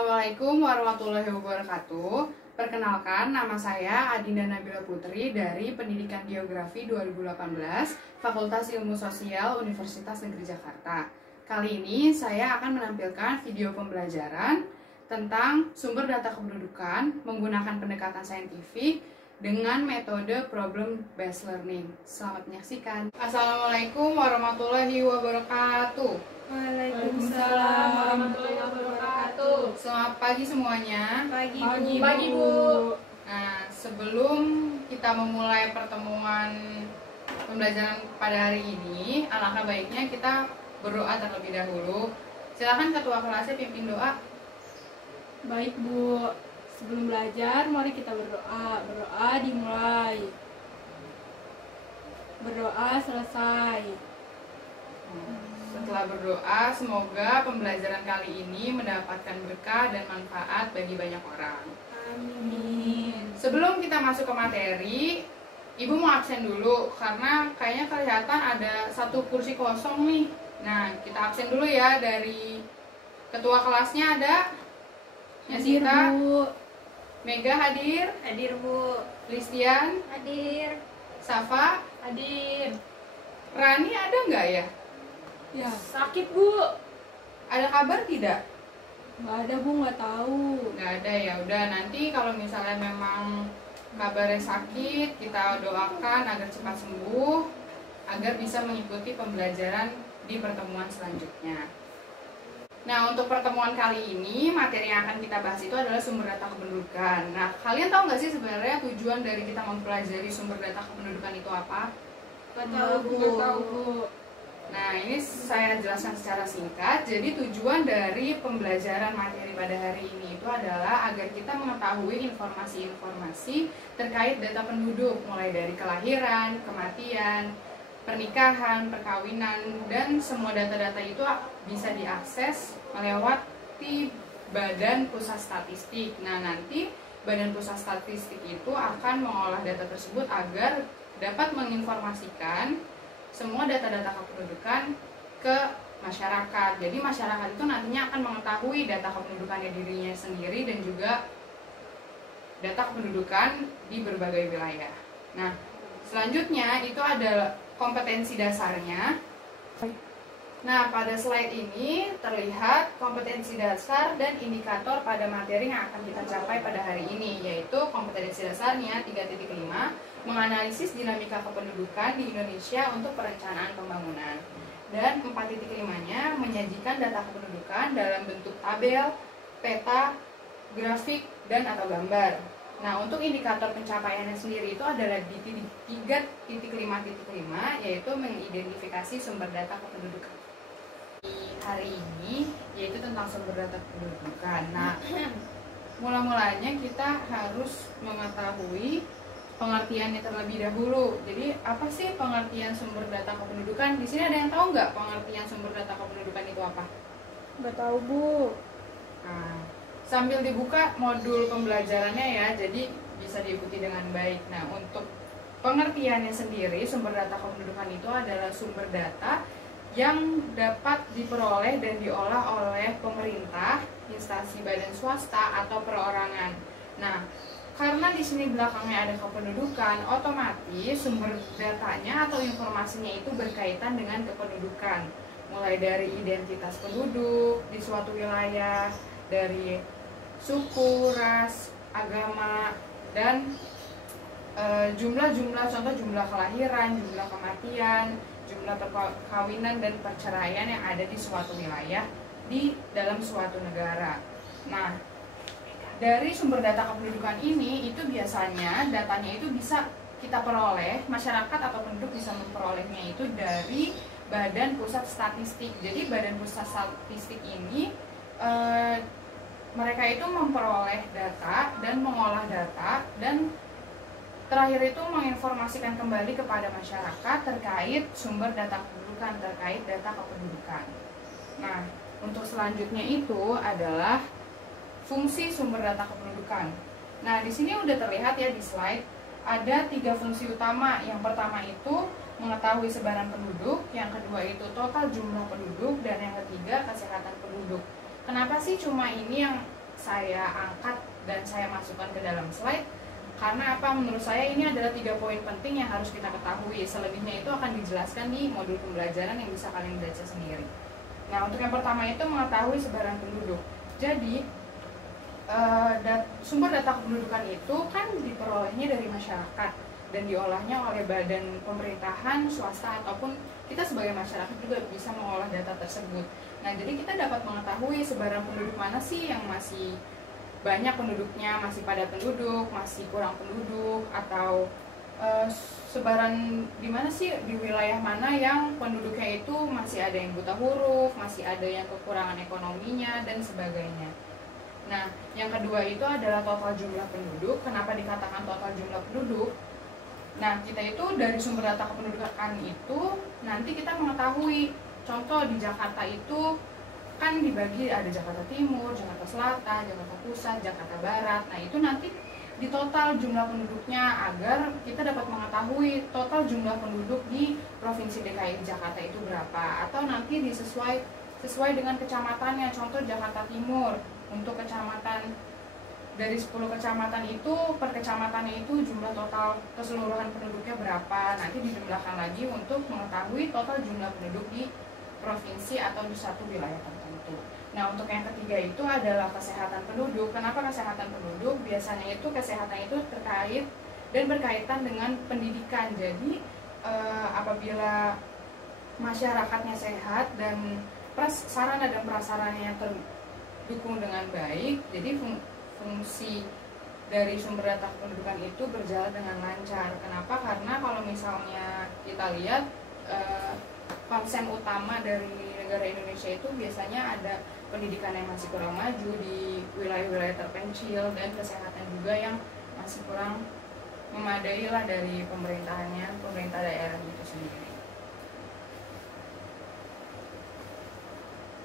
Assalamualaikum warahmatullahi wabarakatuh. Perkenalkan, nama saya Adinda Nabila Putri dari Pendidikan Geografi 2018, Fakultas Ilmu Sosial Universitas Negeri Jakarta. Kali ini saya akan menampilkan video pembelajaran tentang sumber data kependudukan menggunakan pendekatan saintifik dengan metode problem based learning. Selamat menyaksikan. Assalamualaikum warahmatullahi wabarakatuh. Waalaikumsalam warahmatullahi wabarakatuh. Selamat pagi semuanya. Pagi, Bu. Nah, sebelum kita memulai pertemuan pembelajaran pada hari ini, alangkah baiknya kita berdoa terlebih dahulu. Silakan ketua kelasnya pimpin doa. Baik, Bu. Sebelum belajar, mari kita berdoa. Berdoa dimulai. Berdoa selesai. Setelah berdoa, semoga pembelajaran kali ini mendapatkan berkah dan manfaat bagi banyak orang. Amin. Sebelum kita masuk ke materi, Ibu mau absen dulu karena kayaknya kelihatan ada satu kursi kosong nih. Nah, kita absen dulu ya. Dari ketua kelasnya ada Hadir, Yasita, Bu. Mega hadir, Hadir, Bu. Listian, Hadir. Safa, Hadir. Rani ada nggak ya? Ya, Sakit, Bu. Ada kabar tidak? nggak ada, Bu. Nggak tahu. Nggak ada ya. Udah, nanti kalau misalnya memang kabarnya sakit, kita doakan agar cepat sembuh, agar bisa mengikuti pembelajaran di pertemuan selanjutnya. Nah, untuk pertemuan kali ini, materi yang akan kita bahas itu adalah sumber data kependudukan. Nah, kalian tahu nggak sih sebenarnya tujuan dari kita mempelajari sumber data kependudukan itu apa? Gak Nggak tahu, Bu. Nah, ini saya jelaskan secara singkat. Jadi tujuan dari pembelajaran materi pada hari ini itu adalah agar kita mengetahui informasi-informasi terkait data penduduk, mulai dari kelahiran, kematian, pernikahan, perkawinan, dan semua data-data itu bisa diakses melewati Badan Pusat Statistik. Nah, nanti Badan Pusat Statistik itu akan mengolah data tersebut agar dapat menginformasikan semua data-data kependudukan ke masyarakat. Jadi masyarakat itu nantinya akan mengetahui data kependudukannya dirinya sendiri dan juga data kependudukan di berbagai wilayah. Nah, selanjutnya itu ada kompetensi dasarnya. Nah, pada slide ini terlihat kompetensi dasar dan indikator pada materi yang akan kita capai pada hari ini, yaitu kompetensi dasarnya 3.5, menganalisis dinamika kependudukan di Indonesia untuk perencanaan pembangunan. Dan 4.5-nya menyajikan data kependudukan dalam bentuk tabel, peta, grafik, dan atau gambar. Nah, untuk indikator pencapaiannya sendiri itu adalah di 3.5.5, yaitu mengidentifikasi sumber data kependudukan. Di hari ini yaitu tentang sumber data kependudukan. Nah, mula-mulanya kita harus mengetahui pengertiannya terlebih dahulu. Jadi apa sih pengertian sumber data kependudukan? Di sini ada yang tahu nggak pengertian sumber data kependudukan itu apa? Nggak tahu, Bu. Nah, sambil dibuka modul pembelajarannya ya, jadi bisa diikuti dengan baik. Nah, untuk pengertiannya sendiri, sumber data kependudukan itu adalah sumber data yang dapat diperoleh dan diolah oleh pemerintah, instansi badan swasta atau perorangan. Nah, karena di sini belakangnya ada kependudukan, otomatis sumber datanya atau informasinya itu berkaitan dengan kependudukan. Mulai dari identitas penduduk di suatu wilayah, dari suku, ras, agama, dan jumlah-jumlah, contoh jumlah kelahiran, jumlah kematian, jumlah perkawinan dan perceraian yang ada di suatu wilayah di dalam suatu negara. Nah, dari sumber data kependudukan ini itu biasanya datanya itu bisa kita peroleh, masyarakat atau penduduk bisa memperolehnya itu dari Badan Pusat Statistik. Jadi Badan Pusat Statistik ini mereka itu memperoleh data dan mengolah data dan terakhir itu menginformasikan kembali kepada masyarakat terkait sumber data kependudukan, terkait data kependudukan. Nah, untuk selanjutnya itu adalah fungsi sumber data kependudukan. Nah, di sini udah terlihat ya di slide, ada 3 fungsi utama. Yang pertama itu mengetahui sebaran penduduk, yang kedua itu total jumlah penduduk, dan yang ketiga kesehatan penduduk. Kenapa sih cuma ini yang saya angkat dan saya masukkan ke dalam slide. Karena apa? Menurut saya ini adalah 3 poin penting yang harus kita ketahui. Selebihnya itu akan dijelaskan di modul pembelajaran yang bisa kalian baca sendiri. Nah, untuk yang pertama itu mengetahui sebaran penduduk. Jadi, sumber data kependudukan itu kan diperolehnya dari masyarakat dan diolahnya oleh badan pemerintahan, swasta, ataupun kita sebagai masyarakat juga bisa mengolah data tersebut. Nah, jadi kita dapat mengetahui sebaran penduduk mana sih yang masih banyak penduduknya, masih padat penduduk, masih kurang penduduk, atau sebaran di mana sih, di wilayah mana yang penduduknya itu masih ada yang buta huruf, masih ada yang kekurangan ekonominya, dan sebagainya. Nah, yang kedua itu adalah total jumlah penduduk. Kenapa dikatakan total jumlah penduduk? Nah, kita itu dari sumber data kependudukan itu nanti kita mengetahui, contoh di Jakarta itu kan dibagi ada Jakarta Timur, Jakarta Selatan, Jakarta Pusat, Jakarta Barat. Nah, itu nanti di total jumlah penduduknya agar kita dapat mengetahui total jumlah penduduk di Provinsi DKI Jakarta itu berapa, atau nanti sesuai dengan kecamatannya. Contoh Jakarta Timur, untuk kecamatan dari 10 kecamatan itu per kecamatannya itu jumlah total keseluruhan penduduknya berapa. Nanti dijumlahkan lagi untuk mengetahui total jumlah penduduk di provinsi atau di satu wilayah tertentu. Nah, untuk yang ketiga itu adalah kesehatan penduduk. Kenapa kesehatan penduduk? Biasanya itu kesehatan itu terkait dan berkaitan dengan pendidikan. Jadi apabila masyarakatnya sehat dan sarana dan prasarananya terdukung dengan baik, jadi fungsi dari sumber data kependudukan itu berjalan dengan lancar. Kenapa? Karena kalau misalnya kita lihat konsen utama dari negara Indonesia itu biasanya ada pendidikan yang masih kurang maju di wilayah-wilayah terpencil, dan kesehatan juga yang masih kurang memadai lah dari pemerintah daerah itu sendiri.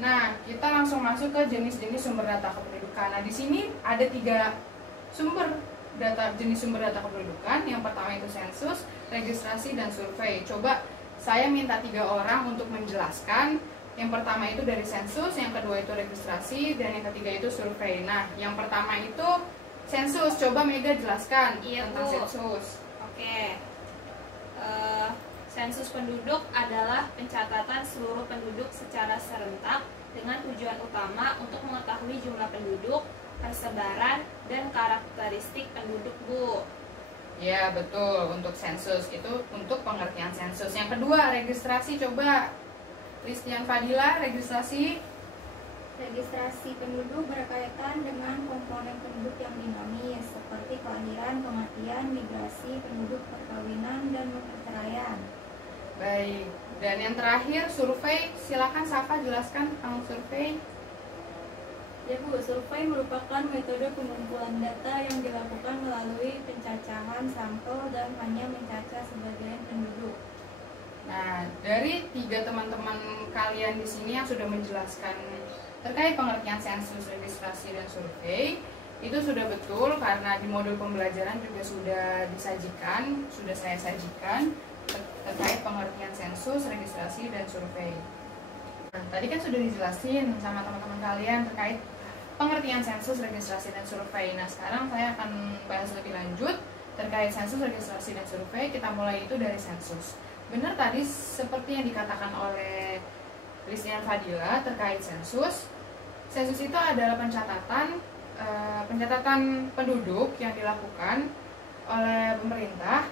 Nah, kita langsung masuk ke jenis-jenis sumber data kependudukan. Nah, di sini ada 3 jenis sumber data kependudukan. Yang pertama itu sensus, registrasi, dan survei. Coba saya minta 3 orang untuk menjelaskan. Yang pertama itu dari sensus, yang kedua itu registrasi, dan yang ketiga itu survei. Nah, yang pertama itu sensus. Coba Mega jelaskan tentang sensus. Oke. Sensus penduduk adalah pencatatan seluruh penduduk secara serentak dengan tujuan utama untuk mengetahui jumlah penduduk, persebaran, dan karakteristik penduduk, Bu. Ya, betul. Untuk sensus itu untuk pengertian sensus. Yang kedua, registrasi. Coba Christian Fadila, registrasi. Registrasi penduduk berkaitan dengan komponen penduduk yang dinamis seperti kelahiran, kematian, migrasi, penduduk, perkawinan, dan perceraian. Baik. Dan yang terakhir, survei. Silakan Safa jelaskan tentang survei. Ya Bu, survei merupakan metode pengumpulan data yang dilakukan melalui pencacahan sampel dan hanya mencacah sebagian penduduk. Nah, dari 3 teman-teman kalian di sini yang sudah menjelaskan terkait pengertian sensus, registrasi, dan survei, itu sudah betul karena di modul pembelajaran juga sudah saya sajikan terkait pengertian sensus, registrasi, dan survei. Nah, tadi kan sudah dijelasin sama teman-teman kalian terkait pengertian sensus, registrasi, dan survei. Nah, sekarang saya akan bahas lebih lanjut terkait sensus, registrasi, dan survei. Kita mulai itu dari sensus. Benar tadi seperti yang dikatakan oleh Christian Fadila terkait sensus. Sensus itu adalah pencatatan penduduk yang dilakukan oleh pemerintah,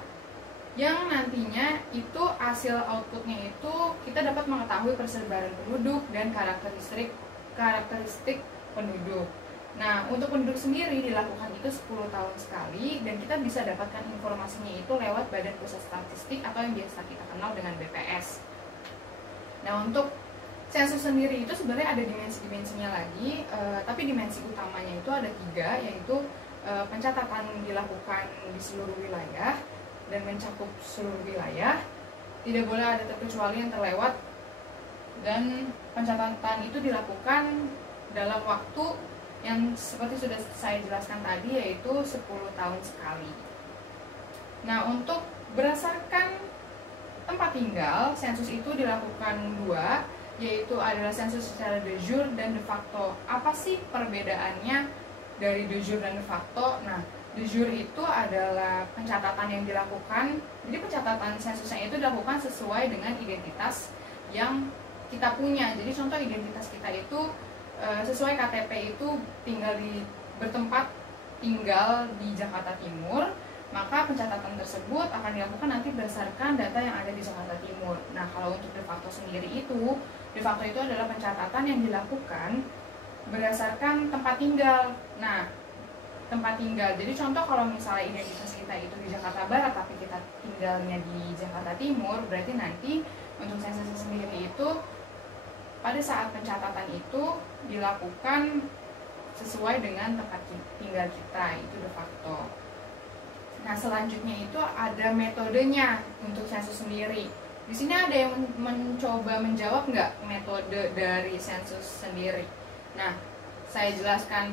yang nantinya itu hasil outputnya itu kita dapat mengetahui persebaran penduduk dan karakteristik penduduk. Nah, untuk penduduk sendiri dilakukan itu 10 tahun sekali, dan kita bisa dapatkan informasinya itu lewat Badan Pusat Statistik atau yang biasa kita kenal dengan BPS. Nah, untuk sensus sendiri itu sebenarnya ada dimensi-dimensinya lagi, tapi dimensi utamanya itu ada 3, yaitu pencatatan dilakukan di seluruh wilayah dan mencakup seluruh wilayah, tidak boleh ada terkecuali yang terlewat, dan pencatatan itu dilakukan dalam waktu yang seperti sudah saya jelaskan tadi, yaitu 10 tahun sekali. Nah, untuk berdasarkan tempat tinggal, sensus itu dilakukan 2, yaitu adalah sensus secara de jure dan de facto. Apa sih perbedaannya dari de jure dan de facto. Nah, de jure itu adalah pencatatan yang dilakukan, jadi pencatatan sensusnya itu dilakukan sesuai dengan identitas yang kita punya. Jadi contoh identitas kita itu sesuai KTP itu bertempat tinggal di Jakarta Timur, maka pencatatan tersebut akan dilakukan nanti berdasarkan data yang ada di Jakarta Timur. Nah, kalau untuk de facto sendiri de facto itu adalah pencatatan yang dilakukan berdasarkan tempat tinggal. Nah, tempat tinggal. Jadi contoh kalau misalnya identitas kita itu di Jakarta Barat tapi kita tinggalnya di Jakarta Timur, berarti nanti untuk sensus sendiri itu pada saat pencatatan itu dilakukan sesuai dengan tempat tinggal kita, itu de facto. Nah, selanjutnya itu ada metodenya untuk sensus sendiri. Di sini ada yang mencoba menjawab nggak metode dari sensus sendiri? Nah, saya sebutkan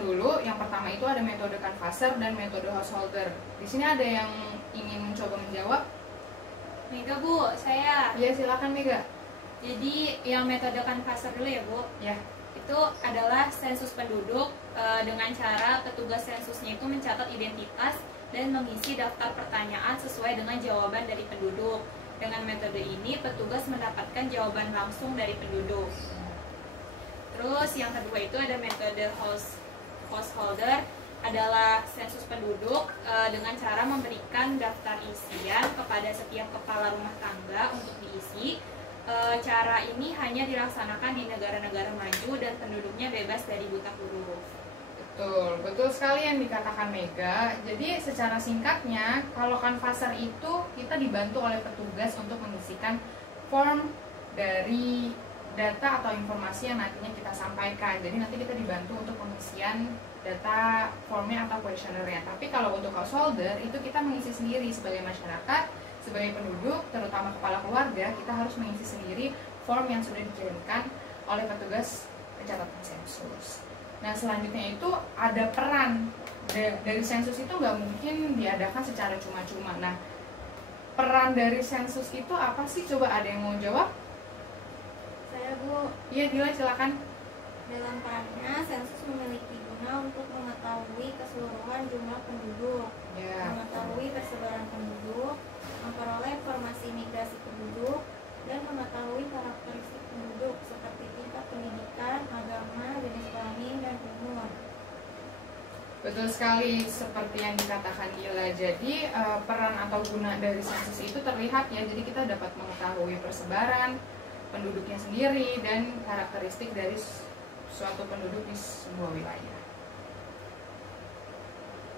dulu. Yang pertama itu ada metode canvasser dan metode householder. Di sini ada yang ingin mencoba menjawab? Mega Bu, saya. Ya, silakan Mega. Jadi yang metode canvasser dulu ya Bu. Ya. Itu adalah sensus penduduk dengan cara petugas sensusnya itu mencatat identitas dan mengisi daftar pertanyaan sesuai dengan jawaban dari penduduk. Dengan metode ini petugas mendapatkan jawaban langsung dari penduduk. Terus yang kedua itu ada metode householder, adalah sensus penduduk dengan cara memberikan daftar isian kepada setiap kepala rumah tangga untuk diisi. Cara ini hanya dilaksanakan di negara-negara maju dan penduduknya bebas dari buta huruf. Betul sekali yang dikatakan Mega. Jadi secara singkatnya, kalau canvasser itu kita dibantu oleh petugas untuk mengisikan form dari data atau informasi yang nantinya kita sampaikan. Jadi nanti kita dibantu untuk pengisian data formnya atau questionnaire-nya. Tapi kalau untuk householder itu kita mengisi sendiri sebagai masyarakat, sebagai penduduk, terutama kepala keluarga, kita harus mengisi sendiri form yang sudah dikirimkan oleh petugas pencatatan sensus. Nah, selanjutnya itu ada peran dari sensus. Itu nggak mungkin diadakan secara cuma-cuma. Nah, peran dari sensus itu apa sih? Coba ada yang mau jawab? Saya Bu. Iya, Dila, silakan. Dalam perannya, sensus memiliki guna untuk mengetahui keseluruhan jumlah penduduk, mengetahui persebaran penduduk, memperoleh informasi migrasi penduduk, dan mengetahui karakteristik penduduk seperti tingkat pendidikan, agama, jenis kelamin, dan umur. Betul sekali seperti yang dikatakan Ila. Jadi peran atau guna dari sensus itu terlihat ya. Jadi kita dapat mengetahui persebaran penduduknya sendiri dan karakteristik dari suatu penduduk di sebuah wilayah.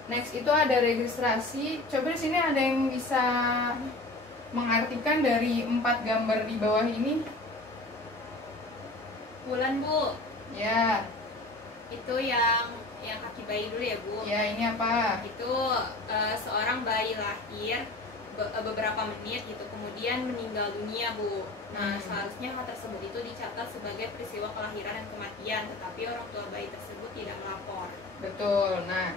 Next itu ada registrasi. Coba di sini ada yang bisa mengartikan dari 4 gambar di bawah ini? Bulan Bu. Ya. Itu yang kaki bayi dulu ya Bu. Ya, ini apa? Itu seorang bayi lahir beberapa menit gitu, kemudian meninggal dunia Bu. Nah, seharusnya hal tersebut itu dicatat sebagai peristiwa kelahiran dan kematian, tetapi orang tua bayi tersebut tidak melapor. Betul. Nah,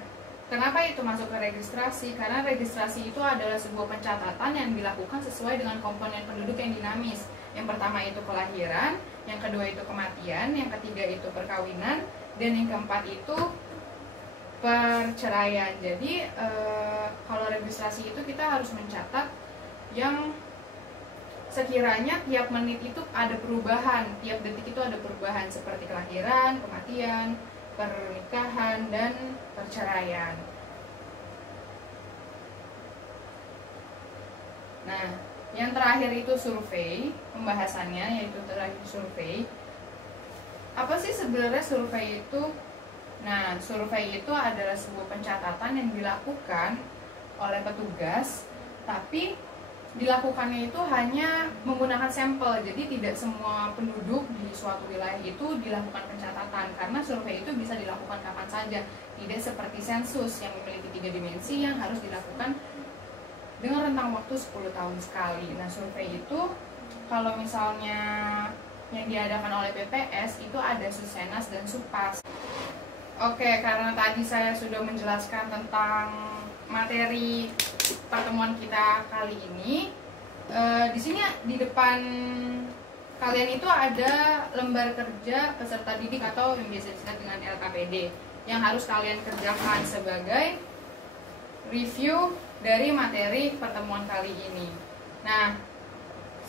kenapa itu masuk ke registrasi? Karena registrasi itu adalah sebuah pencatatan yang dilakukan sesuai dengan komponen penduduk yang dinamis. Yang pertama itu kelahiran, yang kedua itu kematian, yang ketiga itu perkawinan, dan yang keempat itu perceraian. Jadi kalau registrasi itu kita harus mencatat yang sekiranya tiap menit itu ada perubahan, tiap detik itu ada perubahan seperti kelahiran, kematian, pernikahan, dan perceraian. Nah, yang terakhir itu survei, pembahasannya yaitu terakhir survei. Apa sih sebenarnya survei itu? Nah, survei itu adalah sebuah pencatatan yang dilakukan oleh petugas, tapi dilakukannya itu hanya menggunakan sampel. Jadi tidak semua penduduk di suatu wilayah itu dilakukan pencatatan, karena survei itu bisa dilakukan kapan saja. Tidak seperti sensus yang memiliki 3 dimensi yang harus dilakukan dengan rentang waktu 10 tahun sekali. Nah, survei itu kalau misalnya yang diadakan oleh BPS itu ada Susenas dan Supas. Oke, karena tadi saya sudah menjelaskan tentang materi pertemuan kita kali ini, di sini di depan kalian itu ada lembar kerja peserta didik atau yang biasa disebut dengan LKPD yang harus kalian kerjakan sebagai review dari materi pertemuan kali ini. Nah,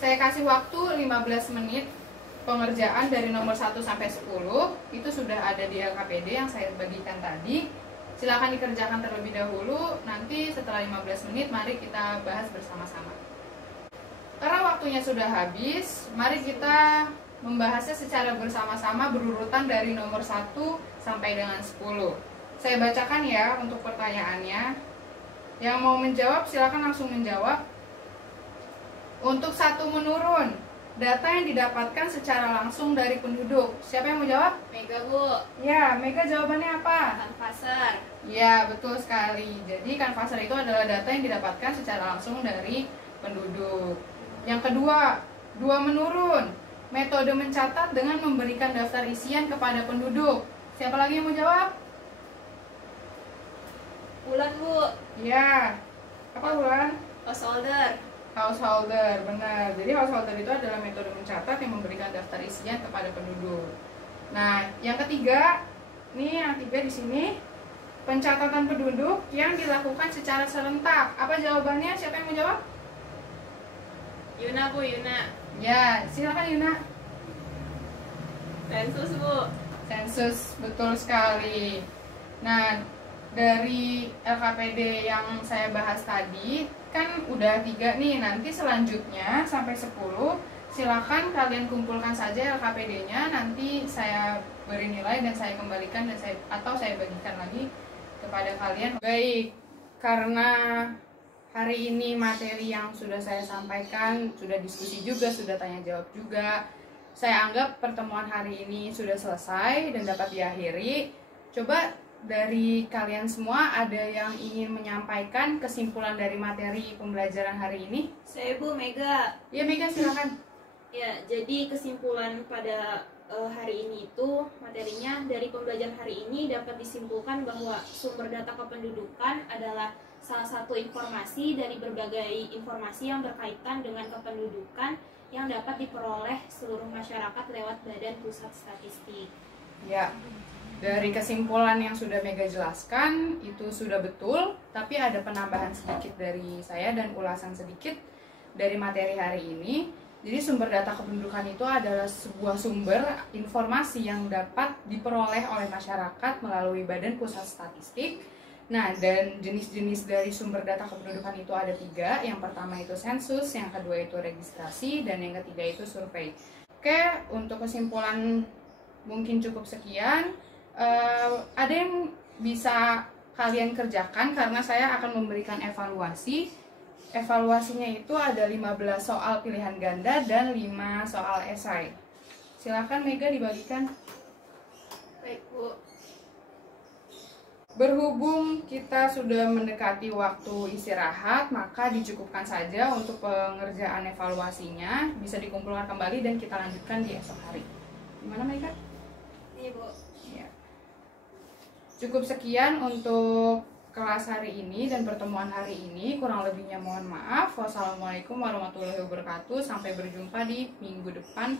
saya kasih waktu 15 menit pengerjaan dari nomor 1 sampai 10. Itu sudah ada di LKPD yang saya bagikan tadi. Silakan dikerjakan terlebih dahulu. Nanti setelah 15 menit mari kita bahas bersama-sama. Karena waktunya sudah habis, mari kita membahasnya secara bersama-sama berurutan dari nomor 1 sampai dengan 10. Saya bacakan ya untuk pertanyaannya. Yang mau menjawab silakan langsung menjawab. Untuk 1 menurun, data yang didapatkan secara langsung dari penduduk. Siapa yang mau jawab? Mega, Bu. Ya, Mega jawabannya apa? Kanvaser. Ya, betul sekali. Jadi Kanvaser itu adalah data yang didapatkan secara langsung dari penduduk. Yang kedua, 2 menurun, metode mencatat dengan memberikan daftar isian kepada penduduk. Siapa lagi yang mau jawab? Bulan, Bu. Ya, apa Wulan? Householder. Householder, benar. Jadi householder itu adalah metode mencatat yang memberikan daftar isian kepada penduduk. Nah, yang ketiga, nih yang ketiga di sini, pencatatan penduduk yang dilakukan secara serentak. Apa jawabannya? Siapa yang mau jawab? Yuna, Bu, Yuna. Ya, silakan Yuna. Sensus, Bu. Sensus, betul sekali. Nah, dari LKPD yang saya bahas tadi kan udah 3 nih. Nanti selanjutnya sampai 10 silakan kalian kumpulkan saja LKPD-nya. Nanti saya beri nilai dan saya kembalikan dan saya bagikan lagi kepada kalian. Baik, karena hari ini materi yang sudah saya sampaikan sudah diskusi juga, sudah tanya jawab juga. Saya anggap pertemuan hari ini sudah selesai dan dapat diakhiri. Coba dari kalian semua ada yang ingin menyampaikan kesimpulan dari materi pembelajaran hari ini? Saya, Bu, Mega. Ya, Mega silakan. Ya, jadi kesimpulan pada hari ini itu materinya dari pembelajaran hari ini dapat disimpulkan bahwa sumber data kependudukan adalah salah satu informasi dari berbagai informasi yang berkaitan dengan kependudukan yang dapat diperoleh seluruh masyarakat lewat Badan Pusat Statistik. Ya, dari kesimpulan yang sudah Mega jelaskan itu sudah betul, tapi ada penambahan sedikit dari saya dan ulasan sedikit dari materi hari ini. Jadi sumber data kependudukan itu adalah sebuah sumber informasi yang dapat diperoleh oleh masyarakat melalui Badan Pusat Statistik. Nah, dan jenis-jenis dari sumber data kependudukan itu ada 3. Yang pertama itu sensus, yang kedua itu registrasi, dan yang ketiga itu survei. Oke, untuk kesimpulan mungkin cukup sekian. Ada yang bisa kalian kerjakan karena saya akan memberikan evaluasi. Evaluasinya itu ada 15 soal pilihan ganda dan 5 soal esai. Silakan Mega dibagikan. Baik, Bu. Berhubung kita sudah mendekati waktu istirahat, maka dicukupkan saja untuk pengerjaan evaluasinya. Bisa dikumpulkan kembali dan kita lanjutkan di esok hari. Gimana Mega? Iya, Bu. Ya. Cukup sekian untuk kelas hari ini dan pertemuan hari ini. Kurang lebihnya mohon maaf. Wassalamualaikum warahmatullahi wabarakatuh. Sampai berjumpa di minggu depan